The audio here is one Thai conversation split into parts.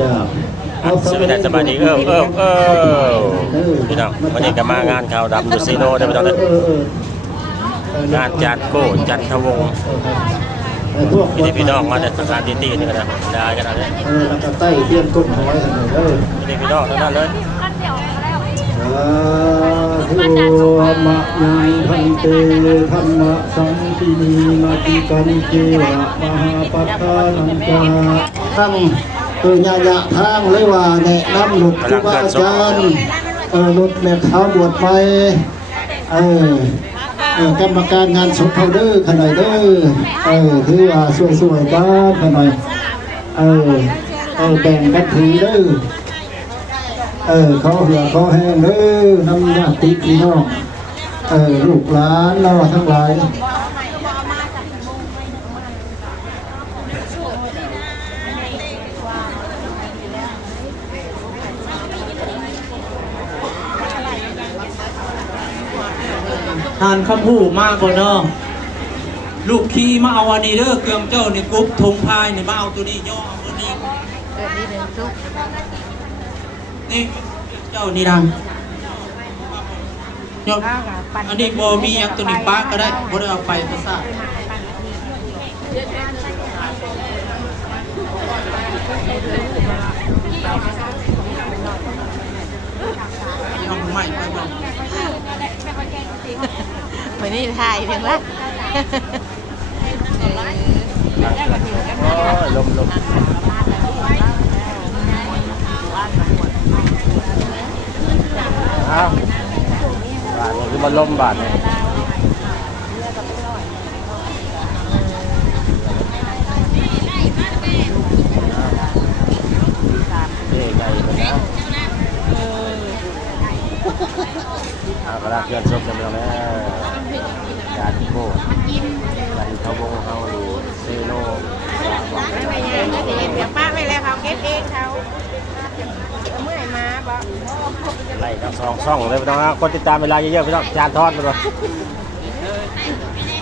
จ้าสวัสดีสบายดีพี่น้องวันนี้ก็มางานข่าวดำดูซีโน่ได้พี่น้องเลยงานจานโก้จันทวงศ์พี่น้องมาจากสถานที่นี่กันนะได้กันนะแล้วก็ใต้เทียนก้นหอยกันเลยพี่น้องทั้งนั้นเลยทุมะยังพันเตธรรมะสังคีนีมาติกันเจระมหาปัฏฐานังกาทั้งญาญาทางเลยว่าแนะนำหลุดครูบาอาจารย์หลุดแม่ขาวบวชไปกรรมการงานศพเขาเด้อขนาดเด้อคือว่าสวยๆกันขนาดแบ่งกันถือเด้อเขาเหือเขาแห้งเด้อน้ำญาติพี่น้องลูกหลานเราทั้งหลายทานข้าวผู้มากกว่าเนาะลูกขี้มาเอาอันนี้เด้อเกลืองเจ้าในกรุ๊ปทงพายเนี่ยมาเอาตัวนี้ย่อเอาตัวนี้นี่เจ้านี่ดังย่ออันนี้บอมีอย่างตัวนี้ป้าก็ได้บ่ได้เอาไปภาษาทำใหม่ไปบ้างวันนี้ถ่ายเพียงละลมอ้าวบาทนี่คือมันลมบาทนี่ใหญ่เลยนะกระดาษเกินซบกันแล้วนะยาดิโก้ยาดิเขาวงเขาดูเซโนไม่ยังก็ดีเดี๋ยวป้าไม่แล้วเขาเก็บเองเขาเมื่อไหร่มาบอกไล่ทั้งช่องเลยพี่น้องคนติดตามเวลาเยอะๆพี่น้องจานทอดไปเลย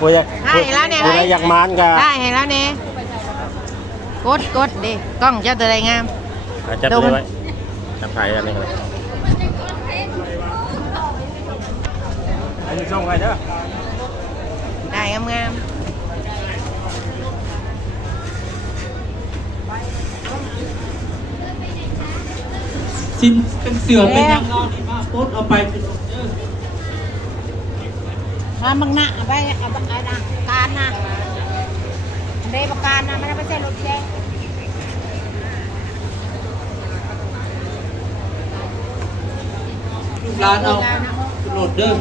คุยอยากมานกันได้เห็นแล้วเนี่ยกดดิกล้องเจ้าตัวใดงามจับตัวไว้จับไผ่อันนี้เลยไอ้ที่ช่องไว้เด้อได้งามสินเป็นเสือเป็นยังนอนนี่มาโพสเอาไปเป็นเด้อมาบังหน้าไปเอาบังอะไรนะการนะเดประการนะไม่ได้ไปใช้รถแช่ร้านเอาโหลดเด้อ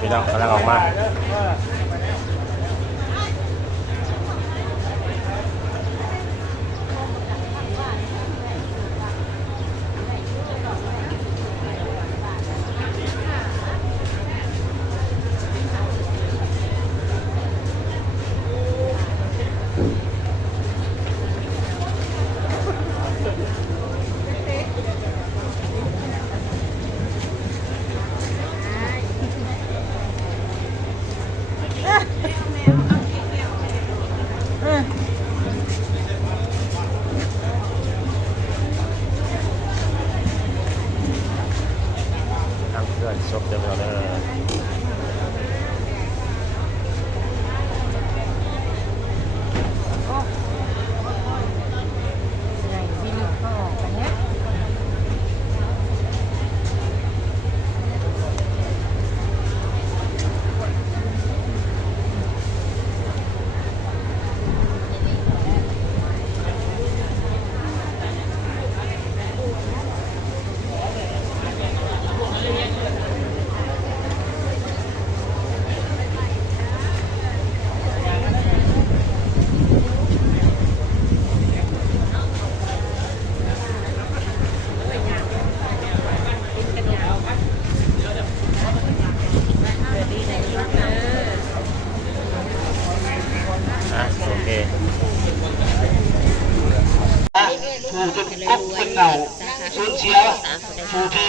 พี่น้องกำลังออกมาซบเต็มเลยผู้จนกบเป็นเงาสูญเสียผู้ที่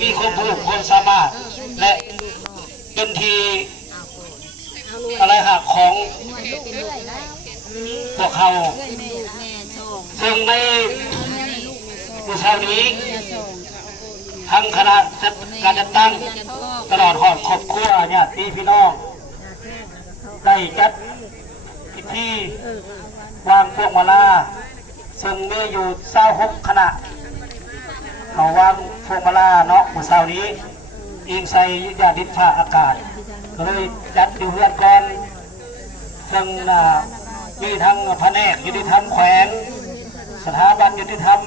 มีความรู้ความสามารถและเป็นที่ อะไรหักของพวกเขาซึ่งในวันเช้านี้ทั้งคณะการจัดตั้งตลอดหอดครอบครัวเนี่ยพี่น้องได้จัดพิธีวางพวงมาลาซึ่งมีอยู่26คณะเขาวางพวงมาลาเนาะวันเช้านี้อิงใส่ยาดิษฐาอากาศก็เลยจัดอยู่เพื่อนก่อนซึ่งยุติธรรมแผนกยุติธรรมแขวงสถาบันยุติธรรม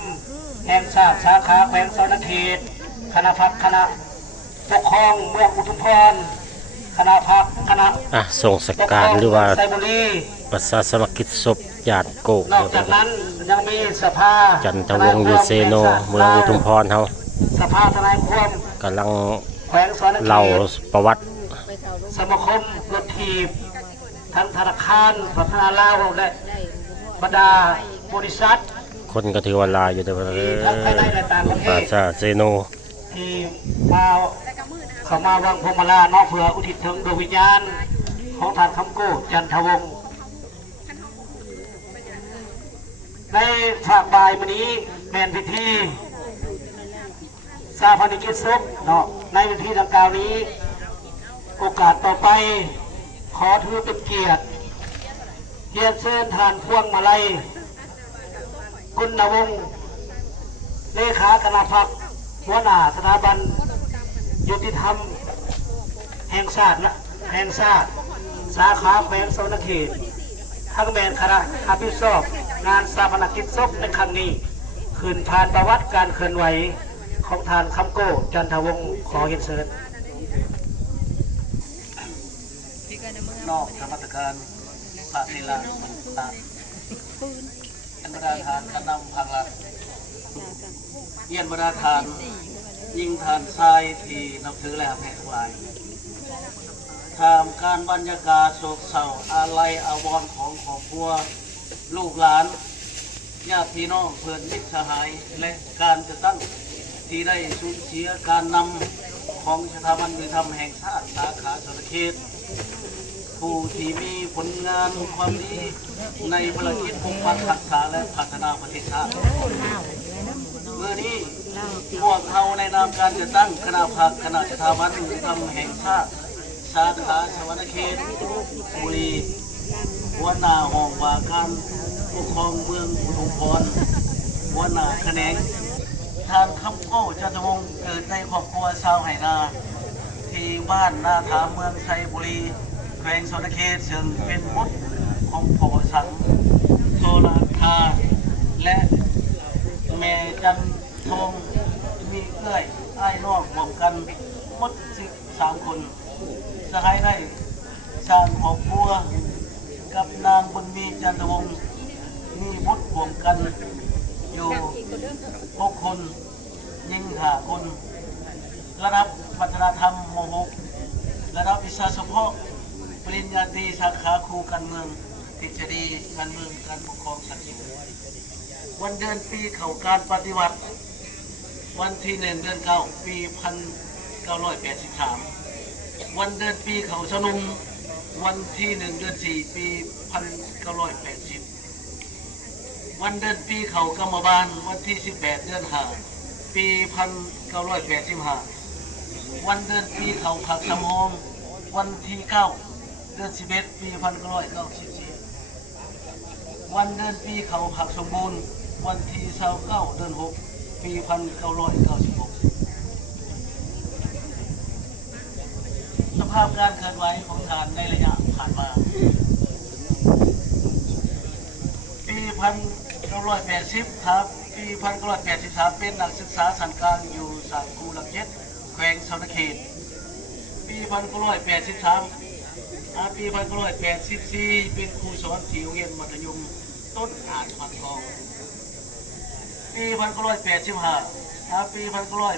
แห่งชาติสาขาแขวงสนเขตคณะพักคณะปกครองเมืองอุทุมพรคณะพักคณะส่งสการหรือว่า ไซบุรี ประชาสมัครกิจศพญาติโก นอกจากนั้นยังมีสภา จันทวงศ์ยูเซโนเมืองอุทุมพรเฮา สภาทนายความ กำลัง แขวงสนเขต เล่าประวัติ สมาคมรถถีบทั้งธนาคารพัฒนาลาวและบรรดาบริษัท คนก็ถือว่าหลายอยู่แต่ว่า ทั้งภายในและต่างประเท ปรา ศ ชาเซโน ที่มาเข้ามาวางพวงมาลาเนาะเพื่ออุทิศถึงดวงวิญญาณของท่านคำโก้จันทวงศ์ในฝากบ่ายวันนี้แมนพิธีสาพนิกิจศพเนาะในพิธีดังกล่าวนี้โอกาสต่อไปขอถือเป็นเกียรติเรียนเชิญท่านพวงมาลัยกุณวงศ์เลขาคณะพรรคหัวหน้าสถาบันยุติธรรมแห่งชาติสาขาแขวงสนเขตทั้งแมนคณะรับผิดชอบงานสาพนกิจศพในครั้งนี้คืนผ่านประวัติการเคลื่อนไหวของทานคำโก้จันทวงศ์ขอเรียนเชิญนอกธรรมตการพระศิลาตาอันประธานการนำพังละเยี่ยนประธานยิงทานทรายที่นับถือแล้วแผ่วายทำการบรรยากาศโศกเศร้าอาลัยอาวรณ์ของครอบครัวลูกหลานญาติพี่น้องเพื่อนมิตรสหายและการจะตั้งที่ได้สูญเสียการนำของสถาบันยุติธรรมแห่งชาติสาขาชนเขตผู้ที่มีผลงานความดีในภารกิจปกปักรักษาและพัฒนาประเทศชาติเมื่อนี้พวกเขาในนามการจัดตั้งคณะพักคณะสถาบันยุติธรรมแห่งชาติสาขาสวรรณเขตบุรีหัวหน้าห้องว่าการปกครองเมืองอุทุมพรหัวหน้าแขนงทานคำโก้จันทวงศ์เกิดในครอบครัวชาวไหนาที่บ้านนาถาเมืองไซบุรีแขวงสนเขตซึ่งเป็นบุตรของพ่อสังโซลาธาและแม่จันทองมีเอื้อยไอ้น้องรวมกันหมด13 คนสหายได้สร้างครอบครัวกับนางบุญมีจันทวงศ์มีบุตรรวมกันอยู่6 คนยิง5 คนระดับวัฒนธรรมม.6ระดับวิชาเฉพาะปริญญาตรีสาขาครูการเมืองทฤษฎีการเมืองการปกครองสังคมวันเดือนปีเข้าการปฏิวัติวันที่1 เดือน 9 ปี 1983วันเดือนปีเขาสนุมวันที่1 เดือน 4 ปี 1980วันเดือนปีเขากรรมบาลวันที่18 เดือน 5 ปี 1985วันเดือนปีเขาผักสำโรงวันที่9 เดือน 11 ปี 1994วันเดือนปีเขาผักสมบูรณ์วันที่29 เดือน 6 ปี 1996สภาพการเคลื่อนไหวของฐานในระยะผ่านมาปี 1980 ครับปี 1983 เป็นนักศึกษาชั้นกลางอยู่สามกูหลัก7แขวงสนเขตปี 1983 ปี 1984 เป็นครูสอนที่โรงเรียนมัธยมต้นหาดพันทองปี 1985 ปี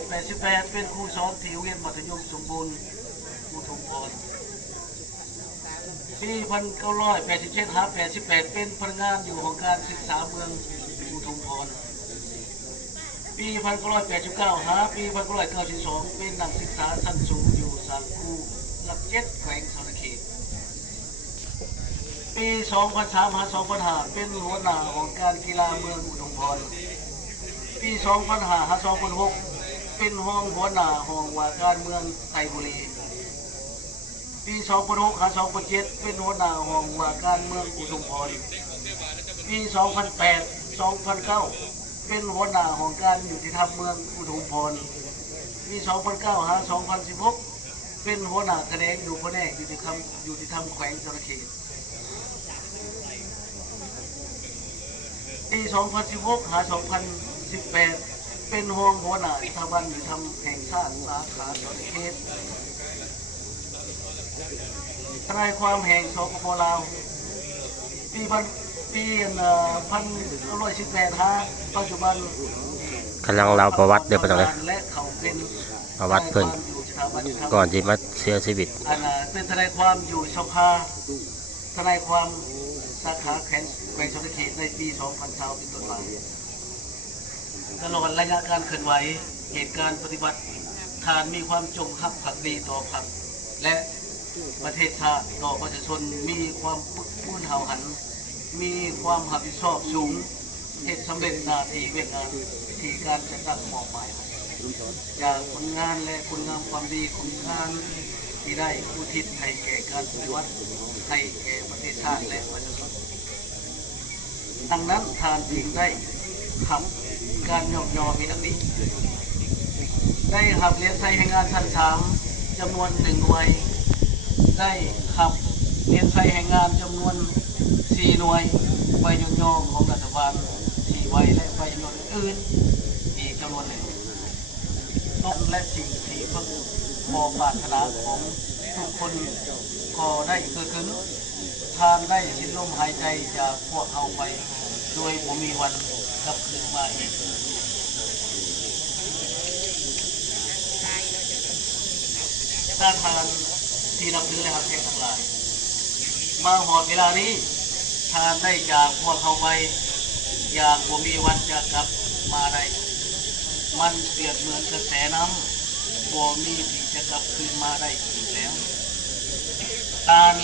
1988 เป็นครูสอนที่โรงเรียนมัธยมสมบูรณ์อุทุมพรปี 1987 88 เป็นพนักงานอยู่ของการศึกษาเมืองอุทุมพรปี 1989 ปี 1992 เป็นนักศึกษาชั้นสูงอยู่สามคูหลัก7แขวงสนเขต ปี2003หา2005เป็นหัวหน้าของการกีฬาเมืองอุดมพรปี2005หา2006เป็นห้องหัวหน้าห้องว่าการเมืองไทยบุรีปี2006หา2007เป็นหัวหน้าห้องว่าการเมืองอุดมพรปี2008 2009เป็นหัวหน้าของการยุติธรรมเมืองอุดมพรปี2009หา2016เป็นหัวหน้าแขนงอยู่แผนกยุติธรรมแขวงสระเขตปี2016หา2018เป็นห้องหัวหน้าสถาบันยุติธรรมแห่งชาติสาขาสระเขตทนายความแห่งสปป.ลาวปี1918ปัจจุบันกำลังเล่าประวัติเดี๋ยวไปตรงนี้และเขาเป็นประวัติเพิ่นก่อนที่มาเสียชีวิตเป็นทนายความอยู่สภาทนายความสาขาแขวงสระเขตในปี2020เป็นต้นมาตลอดระยะการเคลื่อนไหวเหตุการณ์ปฏิบัติทานมีความจงรักภักดีต่อพรรคและประเทศชาติต่อประชาชนมีความพุ่นเห่าหันมีความรับผิดชอบสูงเหตุสำเร็จหน้าที่เวียกงานที่การจะตั้งมอบหมายจากผลงานและคุณงามความดีของท่านที่ได้อุทิศให้แก่การปฏิวัติให้แก่ประเทศชาติและประชาชนดังนั้นทานจึงได้ทำการย่อมีดังนี้ได้ขับเรียนไทยแห่งงานชั้น3จำนวน1 หน่วยได้ขับเรียนไทยแห่งงานจำนวน4 หน่วยใบย่อของรัฐบาล4 ใบและใบย่ออื่นอีกจำนวน1ต้นและสิ่งที่เพิ่งมองปรารถนาของทุกคนก็ได้เกิดขึ้นทานได้สิ้นลมหายใจจากพวกเขาไปโดยผมมีวันกลับคืนมาอีกท่านทานที่นับถือและหักแขกทั้งหลายมาหอดเวลานี้ทานได้จากพวกเขาไปอย่างผมมีวันจะกลับมาได้มันเปรียบเหมือนกระแสน้ำบ่มีที่จะกลับคืนมาได้อีกแล้วการ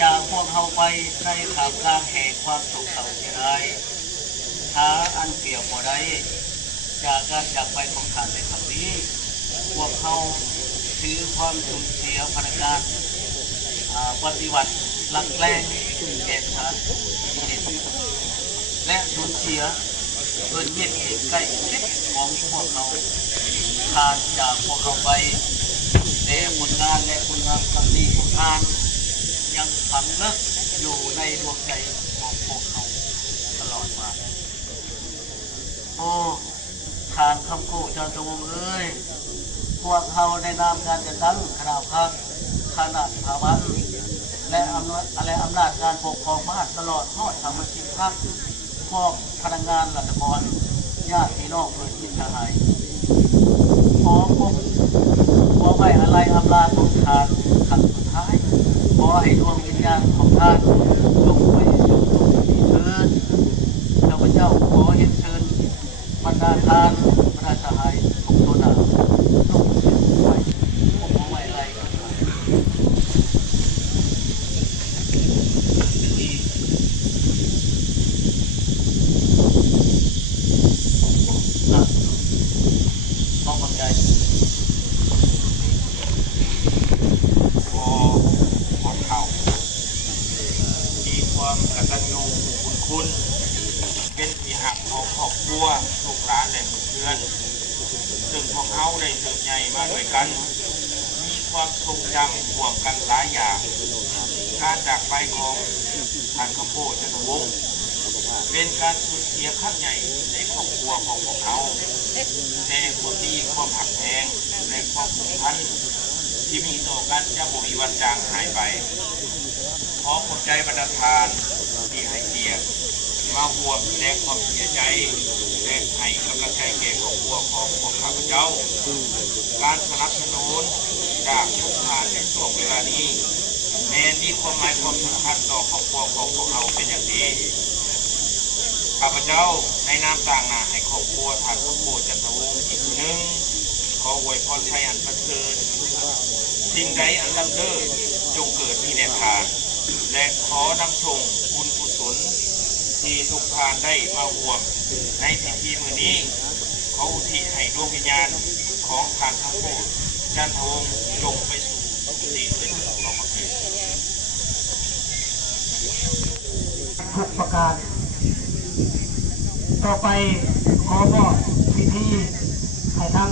จากพวกเขาไปในท่ามกลางแห่งความโศกเศร้าเสียดายหาอันเปรียบบ่ได้จากการจากไปของท่านในครั้งนี้พวกเขาถือความสูญเสียพนักงานปฏิวัติหลักแรงแก่ชาติและสูญเสียเพื่อนเย็ดเหตุใกล้ชิดของพวกเขาทานจากพวกเขาไปแต่ผลงานและคุณงามความดีของทานยังฝังลึกอยู่ในดวงใจของพวกเขาตลอดมาโอ้ทานคำกู้จันทวงศ์เอ้ยพวกเขาในนามการจะตั้งคณะพักคณะสถาบันและอำนาจการปกครองบ้านตลอดทอดสามัคคีพักพวกพนักงานรัฐบาลญาติพี่น้องเพื่อนมิตรสหายขอไว้อะไรอำลาของทานครั้งสุดท้ายขอให้ดวงวิญญาณของท่านจงไปสู่สุคติเถิดข้าพเจ้าขอเรียนเชิญบรรดาทานบรรดาสหายของโซดาจงไว้ผมขอไว้อะไรก็ได้ต้องขอบใจของเขามีความกตัญญูคุณเป็นที่หักของครอบครัวลูกหลานและเพื่อนซึ่งพวกเขาได้เติบใหญ่มาด้วยกันมีความทรงจำห่วงกันหลายอย่างการจากไปของท่านข้าวโพดจันทวงศ์เป็นการสูญเสียครั้งใหญ่ในครอบครัวของพวกเขาแต่คนที่ความหักแพงและความผูกพันที่มีต่อกันจะบ่มีวันจางหายไปขอขอบใจบรรดาทานที่ให้เกียรติมาห่วงแสดงความเสียใจและให้กำลังใจแก่ครอบครัวของพวกข้าพเจ้าการสนับสนุนจากทุกท่านในช่วงเวลานี้แม้มีความหมายความสำคัญต่อครอบครัวของพวกเราเป็นอย่างดีข้าพเจ้าในนามต่างหน้าให้ครอบครัวท่านข้าวโพดจันทวงศ์อีกหนึ่งขออวยพรชัยอันประเสริฐสิ่งใดอันล้ำเลิศจงเกิดมีแนวทาง และขอนำส่งบุญกุศลที่ทุกทานได้มาร่วมในพิธีมื้อนี้ขออุทิศให้ดวงวิญญาณของท่านทั้งคู่จันทวงศ์จงไปสู่สุคติเป็นของประเทศ ทุกประการต่อไปขอมอบพิธีให้ทั้ง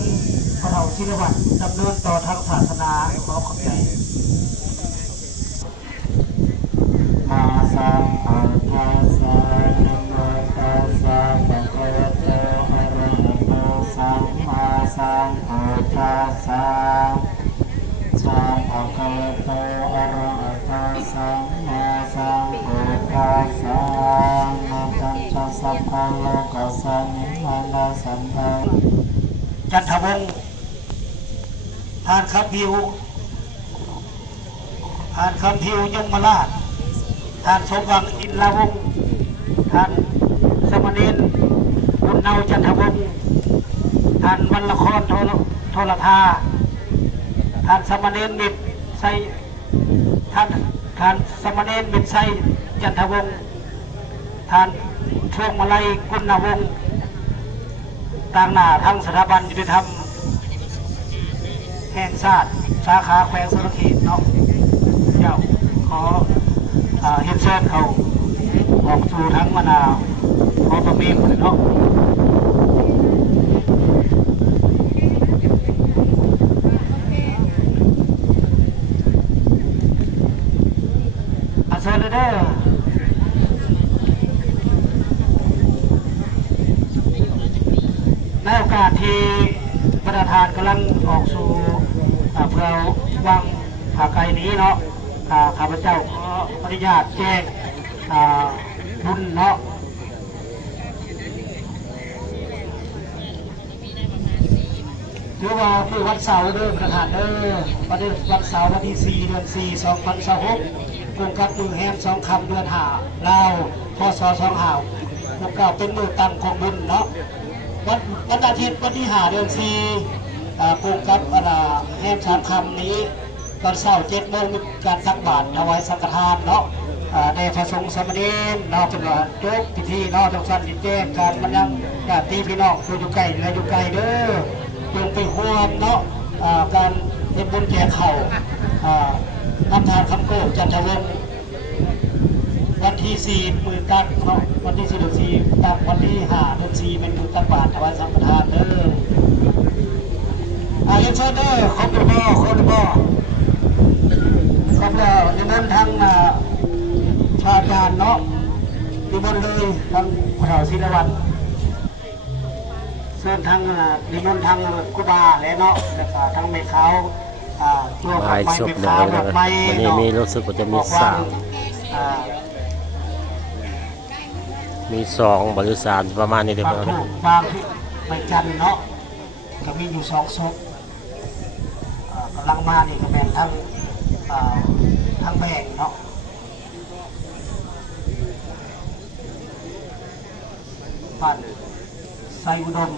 พระเถาศิลวัตรดำเนินต่อทางศาสนาขอขอบใจมาสังฆาสานะโมตัสสะภะคะวะโตอะระหะโตสัมมาสัมพุทธัสสะสัมภะคะวะโตอะระหะโตสัมมาสัมพุทธัสสะนะจันทสัพพะโลกัสสะนิมานาสันตาจันทวงศ์ทานคำพิว ยมราชท่านสมหวังอินลาวงศ์ท่านสมณเณรบุญเนาจันทวงศ์ท่านวันละครโทรธาท่านสมณเณรมิตรไซท่านสมณเณรมิตรไซจันทวงศ์ท่านช่วงมาลัยกุณวงศ์ต่างหน้าทั้งสถาบันยุติธรรมแห่งชาติสาขาแขวงสุรเขตเนาะเจ้าขอเห็นเชิญเขาออกสู่ทั้งมะนาวขอประเมินเนาะเชิญเลยเด้อในโอกาสที่ประธานกำลังออกสู่เพื่อวางผ่าไกลนี้เนาะข้าพเจ้าขออนุญาตแจ้งบุญเนาะถือว่าคือวันเสาร์เด้อประธานเด้อวันเสาร์วันที่4 เดือน 4 2026กรุงกับมือแฮม2 ค่ำเดือน5ลาวพศ2569เป็นมือตั้งของบุญเนาะวันอาทิตย์วันที่5 เดือน 4กรุงกับแฮม3 ค่ำนี้ตอนเช้า7 โมงมีการตักบาตรถวายสังฆทานเนาะในพระสงฆ์สามเณรเนาะเป็นว่าจบพิธีเนาะจังสันติแจ้งการมันยังญาติพี่น้องอยู่ไกลและอยู่ไกลเด้อจงไปร่วมเนาะการเป็นบุญแจกข้าวนำทานคำโกจันทวงศ์วันที่4มือตักเนาะวันที่4 เดือน 4ตักวันที่5 เดือน 4เป็นมือตักบาตรถวายสังฆทานเด้อเรียนเชิญเด้อขอบคุณพ่อขอบคุณพ่อครับแล้วในนั้นทั้งชาจารย์เนาะนิมนต์เลยทั้งพระเถาศิลวัตรเชิญทั้งนิมนต์ทั้งกุบาและเนาะแล้วก็ทั้งเมฆขาวตัวไม้เมฆขาวแบบไม้เนาะมีรู้สึกว่าจะมี3มี2บริษัทประมาณนี้เด้อบางที่ไปจันเนาะก็มีอยู่2 ศพกำลังมานี่ก็แบ่งทั้งแบ่งเนาะบ้านไซอุดม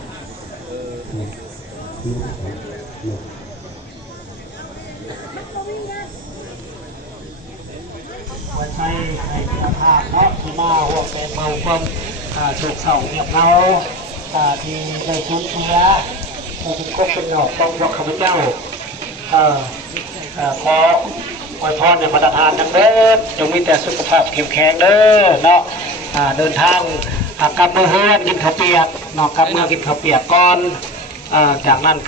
วันใช้ให้คุณภาพเนาะที่มาหัวแปดเมาความโศกเศร้าเงียบเงาที่ได้สูญเสียผู้ที่คบเป็นหนอกต้องยกข้าพเจ้าขออวยพรในประธานทั้งเด้อจงมีแต่สุขภาพเข้มแข็งเด้อเนาะเดินทางกลับมือเฮือนกินข้าวเปียกเนาะกลับมือกินข้าวเปียกก่อนจากนั้น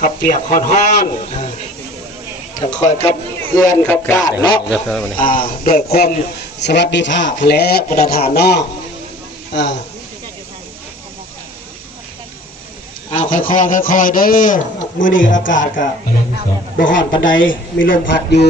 ข้าวเปียกคอนห้อนจะคอยกับเฮือนกับกาดเนาะโดยความสวัสดิภาพและประธานเนาะค่อยเด้อมื้อนี้อากาศก็บ่ร้อนปานใดมีลมพัดอยู่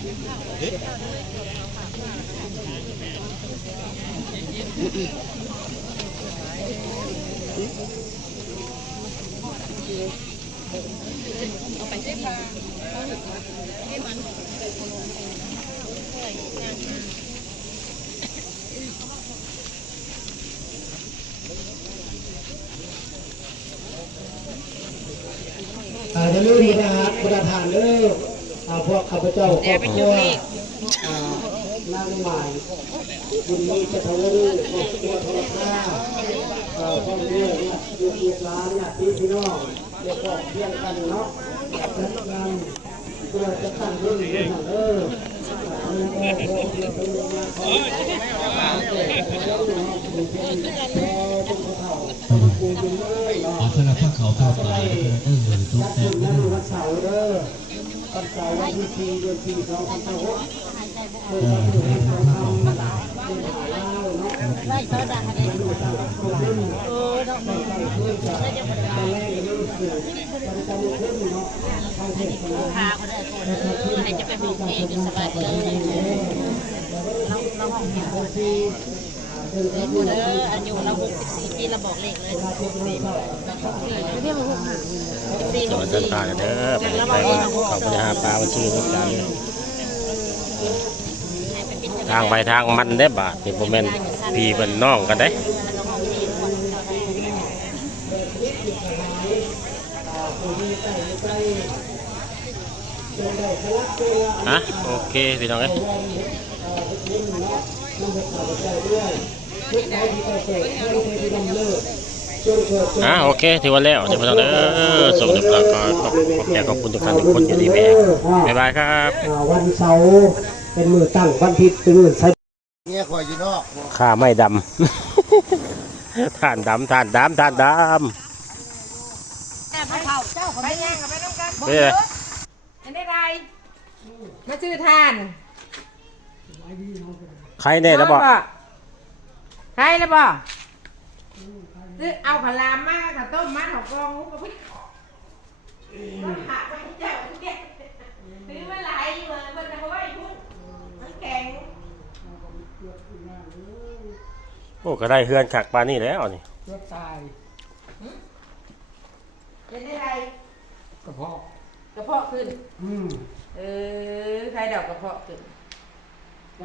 จะลืมประธานเด้อพวกข้าพเจ้าครอบครัวนางหมายยินดีจะทำเรื่องครอบครัวโทรทัศน์พ่อแม่ลูกหลานญาติพี่น้องเรียกว่าเพียงกันเนาะจัดงานเพื่อจะตั้งเรื่องนี้เด้ออาสนะพระเขาเข้าไปทุกแต่ไม่ได้ วันเสาร์เด้อวันเสาร์วันที่4 เดือน 4 2566ไล่โซดาค่ะเนี่ยพาเขาได้คนให้จะไปห้องเพลงอยู่สบายเลยเราห้องเพลงอายุเรา64 ปีเราบอกเลขเลยเรียกมา6 สวัสดีค่ะเด้อไปไปว่าเขาไปหาปลาวันชื่อทุกการเลยทางไปทางมันได้บาทนี่บ่แม่นพี่เป็นน้องกันได้ฮะโอเคพี่น้องเอ้ยโอเคถือว่าแล้วเดี๋ยวพี่น้องเด้อส่งเรียบร้อยก็ขอบคุณทุกท่านทุกคนอยู่ดีแม่บ๊ายบายครับ วันเสาร์เป็นมือตั้งวันอาทิตย์เป็นมือใช้เนี่ยคอยอยู่นอก ข้าไม่ดำ ท่านดำ แต่พระเขาเจ้าเขาไม่ย่างกับไม่ต้องการ นี่เลย อันนี้ไรมาชื่อทาน ใครเนี่ยนะบอก ใครนะบ่ซื้อเอาขลามมากับต้มมัดหอกกองหุ้กับพี่ก็หักไปเจ้าเนี่ยซื้อมาหลายอยู่เลยมันจะเอาไว้พุ่นมันแข็ง โอ้ก็ได้เฮือนขักปลานี่แล้วนี่ เลือดตาย เป็นได้ไร กระเพาะ กระเพาะขึ้นใครเดากระเพาะขึ้น ไป